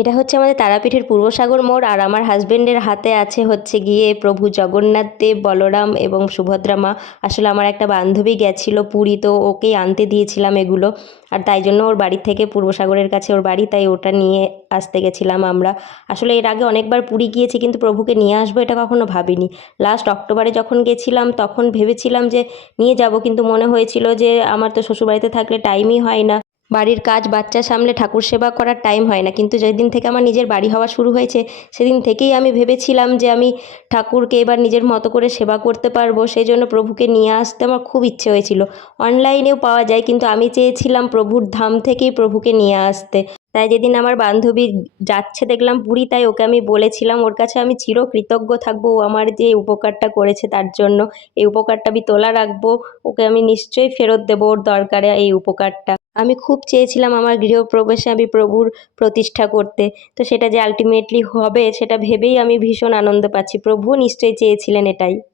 এটা হচ্ছে আমাদের তারাপীঠের পূর্বসাগর মোড়, আর আমার হাজবেন্ডের হাতে আছে হচ্ছে গিয়ে প্রভু জগন্নাথ দেব, বলরাম এবং সুভদ্রা মা। আসলে আমার একটা বান্ধবী গেছিল পুরী, তো ওকেই আনতে দিয়েছিলাম এগুলো। আর তাই জন্য ওর বাড়ি থেকে পূর্বসাগরের কাছে ওর বাড়ি, তাই ওটা নিয়ে আসতে গেছিলাম আমরা। আসলে এর আগে অনেকবার পুরী গিয়েছি, কিন্তু প্রভুকে নিয়ে আসব এটা কখনো ভাবিনি। লাস্ট অক্টোবরে যখন গেছিলাম, তখন ভেবেছিলাম যে নিয়ে যাব, কিন্তু মনে হয়েছিল যে আমার তো শ্বশুরবাড়িতে থাকলে টাইমই হয় না। বাড়ির কাজ, বাচ্চা সামলে ঠাকুর সেবা করার টাইম হয় না। কিন্তু যেদিন থেকে আমার নিজের বাড়ি হওয়া শুরু হয়েছে, সেদিন থেকেই আমি ভেবেছিলাম যে আমি ঠাকুরকে এবার নিজের মতো করে সেবা করতে পারব। সেই জন্য প্রভুকে নিয়ে আসতে আমার খুব ইচ্ছে হয়েছিল। অনলাইনেও পাওয়া যায়, কিন্তু আমি চেয়েছিলাম প্রভুর ধাম থেকেই প্রভুকে নিয়ে আসতে। তাই যেদিন আমার বান্ধবী যাচ্ছে, দেখলাম পুরী তাই ওকে আমি বলেছিলাম, ওর কাছে আমি চিরকৃতজ্ঞ থাকব, ও আমার যে উপকারটা করেছে তার জন্য, এই উপকারটা আমি তোলা রাখব, ওকে আমি নিশ্চয়ই ফেরত দেবো ওর দরকারে এই উপকারটা। আমি খুব চেয়েছিলাম আমার গৃহপ্রবেশে আমি প্রভুর প্রতিষ্ঠা করতে। তো সেটা যে আলটিমেটলি হবে, সেটা ভেবেই আমি ভীষণ আনন্দ পাচ্ছি। প্রভু নিশ্চয়ই চেয়েছিলেন এটাই।